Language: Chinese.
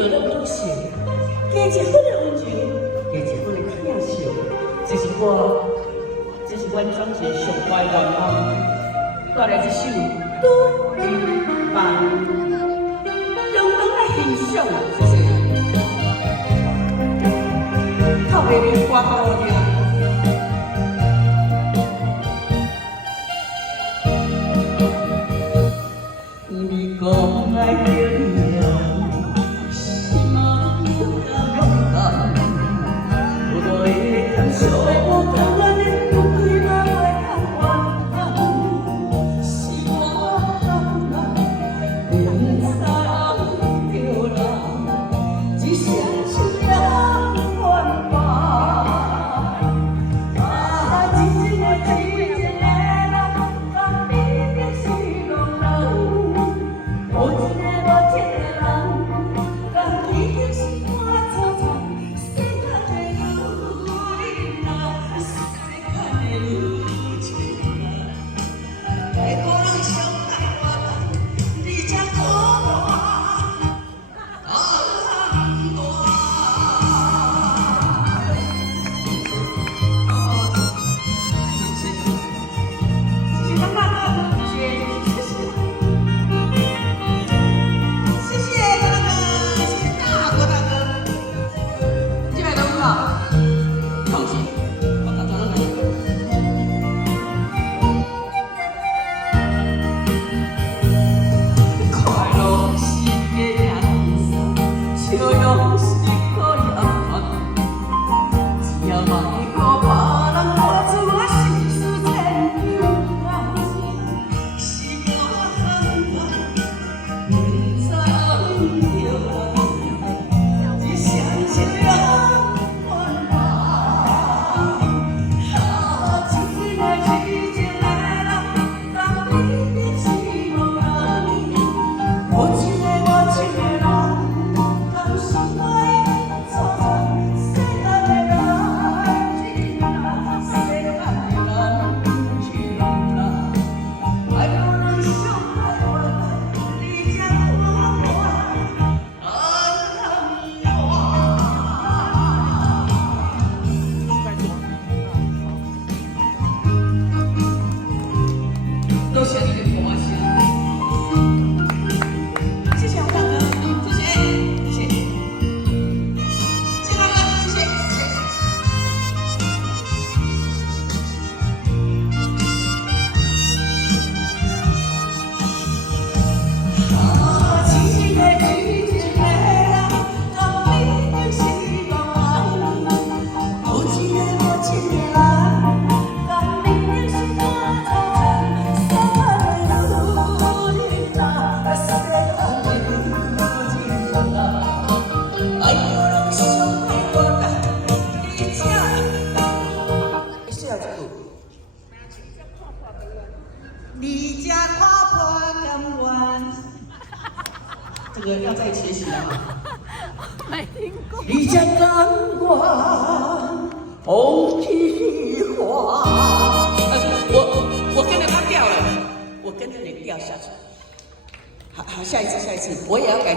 做咱女性，加一份的温情，加一份的疼惜，这是阮庄姐上怀愿望。带来一首《拄一梦》，让人来欣赏，谢谢。靠袂面歌好听。你讲爱着你。 离家跨破甘愿，这个要再学习啊！没听过。离家甘愿，红旗花。我跟着他掉了，我跟着你掉下去。好，下一次，我也要改。